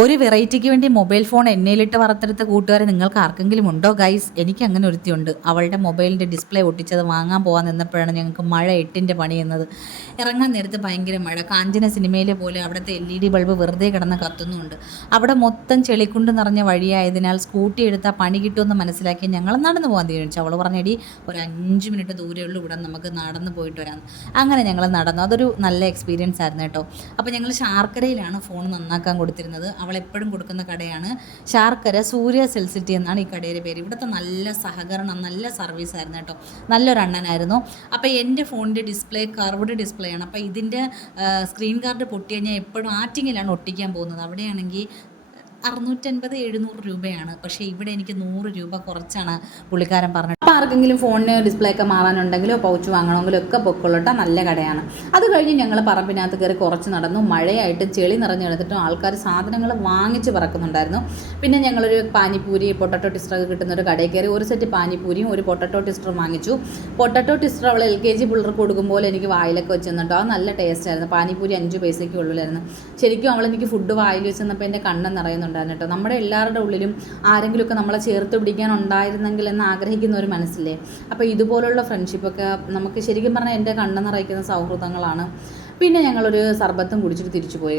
ഒരു വെറൈറ്റിക്ക് വേണ്ടി mobile phone എണ്ണയിലിട്ട് വറുത്തെടുത്ത കൂട്ടുകാരെ നിങ്ങൾക്ക് ആർക്കെങ്കിലും ഉണ്ടോ ഗൈസ്? എനിക്ക് അങ്ങനെ ഒരുത്തിയുണ്ട്. അവളുടെ മൊബൈലിൻ്റെ ഡിസ്പ്ലേ ഒട്ടിച്ചത് വാങ്ങാൻ പോകാൻ നിന്നപ്പോഴാണ് ഞങ്ങൾക്ക് മഴ 8ൻ്റെ പണി എന്നത്. ഇറങ്ങാൻ നേരത്ത് ഭയങ്കര മഴ. കാഞ്ചന സിനിമയിലെ പോലെ അവിടുത്തെ LED ബൾബ് വെറുതെ കിടന്ന് കത്തുന്നുണ്ട്. അവിടെ മൊത്തം ചെളിക്കുണ്ട് നിറഞ്ഞ വഴിയായതിനാൽ സ്കൂട്ടി എടുത്താൽ പണി കിട്ടുമെന്ന് മനസ്സിലാക്കി ഞങ്ങൾ നടന്നു പോകാൻ തീരുമാനിച്ചു. അവൾ പറഞ്ഞടി ഒരു 5 മിനിറ്റ് ദൂരെയുള്ളൂ ഇവിടെ, നമുക്ക് നടന്ന് പോയിട്ട് വരാം. അങ്ങനെ ഞങ്ങൾ നടന്നു. അതൊരു നല്ല എക്സ്പീരിയൻസ് ആയിരുന്നു കേട്ടോ. അപ്പോൾ ഞങ്ങൾ ശാർക്കരയിലാണ് ഫോൺ നന്നാക്കാൻ കൊടുത്തിരുന്നത്. അവളെപ്പോഴും കൊടുക്കുന്ന കടയാണ് ശാർക്കര സൂര്യ സെൽസിറ്റി എന്നാണ് ഈ കടയുടെ പേര്. ഇവിടുത്തെ നല്ല സഹകരണം, നല്ല സർവീസ് ആയിരുന്നു കേട്ടോ. നല്ലൊരു അണ്ണനായിരുന്നു. അപ്പോൾ എൻ്റെ ഫോണിൻ്റെ ഡിസ്പ്ലേ കർവ്ഡ് ഡിസ്പ്ലേ ആണ്. അപ്പോൾ ഇതിൻ്റെ സ്ക്രീൻ ഗാർഡ് പൊട്ടി കഴിഞ്ഞാൽ എപ്പോഴും ആറ്റിങ്ങിലാണ് ഒട്ടിക്കാൻ പോകുന്നത്. അവിടെയാണെങ്കിൽ 650-700 രൂപയാണ്. പക്ഷേ ഇവിടെ എനിക്ക് 100 രൂപ കുറച്ചാണ് പുള്ളിക്കാരൻ പറഞ്ഞത്. അപ്പോൾ ആർക്കെങ്കിലും ഫോണിന് ഡിസ്പ്ലേ ഒക്കെ മാറാനുണ്ടെങ്കിലോ പൗച്ച് വാങ്ങണമെങ്കിലോ ഒക്കെ പൊക്കൊള്ളട്ട, നല്ല കടയാണ്. അത് കഴിഞ്ഞ് ഞങ്ങൾ പറമ്പിനകത്ത് കയറി കുറച്ച് നടന്നു. മഴയായിട്ട് ചെളി നിറഞ്ഞെടുത്തിട്ടും ആൾക്കാർ സാധനങ്ങൾ വാങ്ങിച്ച് പറക്കുന്നുണ്ടായിരുന്നു. പിന്നെ ഞങ്ങളൊരു പാനിപ്പൂരി പൊട്ടറ്റോ ടിസ്റ്ററൊക്കെ കിട്ടുന്ന ഒരു കടയിൽ കയറി ഒരു സെറ്റ് പാനിപ്പൂരിയും ഒരു പൊട്ടറ്റോ ടിസ്റ്ററും വാങ്ങിച്ചു. പൊട്ടറ്റോ ടിസ്റ്റർ അവൾ LKG പിള്ളേർക്ക് കൊടുക്കുമ്പോൾ എനിക്ക് വായിലൊക്കെ വെച്ച് തന്നിട്ടോ. അത് നല്ല ടേസ്റ്റ് ആയിരുന്നു. പാനിപ്പൂരി 5 പൈസയ്ക്ക് ഉള്ളിലായിരുന്നു. ശരിക്കും അവളെനിക്ക് ഫുഡ് വായിൽ വെച്ച് തന്നപ്പോൾ എൻ്റെ കണ്ണ് നിറയുന്നുണ്ടായിരുന്നു കേട്ടോ. നമ്മുടെ എല്ലാവരുടെ ഉള്ളിലും ആരെങ്കിലുമൊക്കെ നമ്മളെ ചേർത്ത് പിടിക്കാൻ ഉണ്ടായിരുന്നെങ്കിൽ എന്ന് ആഗ്രഹിക്കുന്ന ഒരു മനസ്സില്ലേ. അപ്പോൾ ഇതുപോലുള്ള ഫ്രണ്ട്ഷിപ്പൊക്കെ നമുക്ക് ശരിക്കും പറഞ്ഞാൽ എൻ്റെ കണ്ണ് നിറയ്ക്കുന്ന സൗഹൃദങ്ങളാണ്. പിന്നെ ഞങ്ങളൊരു സർബത്തും കുടിച്ചിട്ട് തിരിച്ചു പോയി.